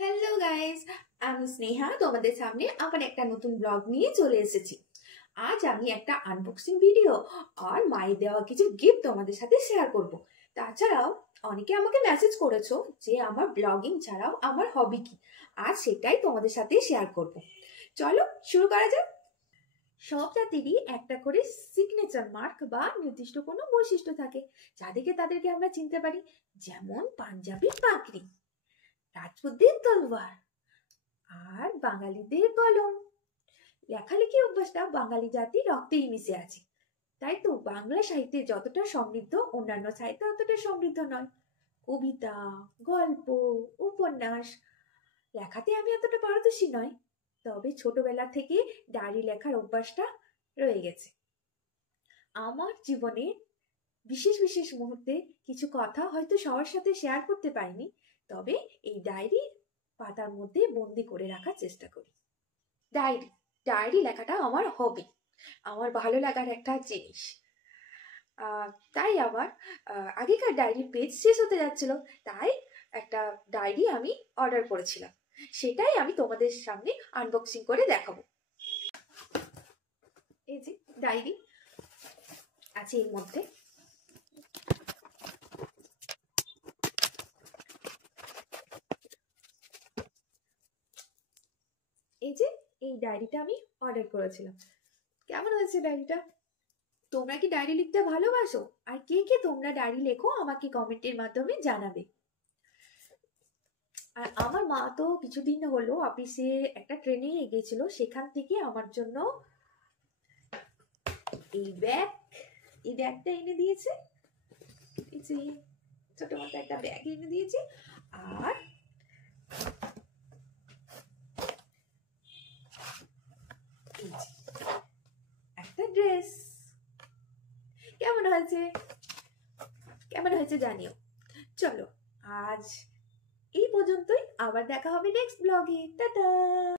Hello guys, আমি স্নেহা তোমাদের সামনে আবার একটা নতুন ব্লগ নিয়ে চলে এসেছি। আজ আমি একটা আনবক্সিং ভিডিও আর মায়ের দেওয়া কিছু গিফট তোমাদের সাথে শেয়ার করব। তাছাড়াও অনেকে আমাকে মেসেজ করেছো যে আমার ব্লগিং ছাড়াও আমার হবি কি, আজ সেটাই তোমাদের সাথে শেয়ার করব। চলো শুরু করা যাক। সব জাতিরই একটা করে সিগনেচার মার্ক বা নির্দিষ্ট কোনো বৈশিষ্ট্য থাকে, যাদেরকে তাদেরকে আমরা চিনতে পারি। যেমন পাঞ্জাবির পাগড়ি, রাজপুতদের তলোয়ার, আর বাঙালিদের কলম। লেখালেখি অভ্যাসটা বাঙালি জাতির রক্তেই মিশে আছে, তাই তো বাংলা সাহিত্যে যতটা সমৃদ্ধ অন্যান্য সাহিত্য ততটা সমৃদ্ধ নয়। কবিতা, গল্প, উপন্যাস লেখাতে আমি এতটা পারদর্শী নয়, তবে ছোটবেলা থেকে ডায়েরি লেখার অভ্যাসটা রয়ে গেছে। আমার জীবনে বিশেষ বিশেষ মুহূর্তে কিছু কথা হয়তো সবার সাথে শেয়ার করতে পারিনি, তবে এই ডায়েরি পাতার মধ্যে বন্দি করে রাখার চেষ্টা করি। ডায়েরি ডায়েরি লেখাটা আমার হবি, আমার ভালো লাগার একটা জিনিস। তাই আমার আগেকার ডায়েরির পেজ শেষ হতে যাচ্ছিল, তাই একটা ডায়েরি আমি অর্ডার করেছিলাম, সেটাই আমি তোমাদের সামনে আনবক্সিং করে দেখাবো। এই যে ডায়েরি আছে এর মধ্যে। এই যে এই ডায়েরিটা আমি অর্ডার করেছিলাম। কেমন হয়েছে ডায়েরিটা? তোমরা কি ডায়েরি লিখতে ভালোবাসো? আর কে কে তোমরা ডায়েরি লেখো আমাকে কমেন্টের মাধ্যমে জানাবে। আর আমার মা তো কিছুদিন হলো অফিসে একটা ট্রেনে গিয়েছিল, সেখান থেকে আমার জন্য এই ব্যাগটা এনে দিয়েছে। এই যে ছোট মতো একটা ব্যাগ এনে দিয়েছে, আর একটা ড্রেস। কেমন হয়েছে জানিও। চলো আজ এই পর্যন্তই, আবার দেখা হবে নেক্সট ব্লগে। টাটা।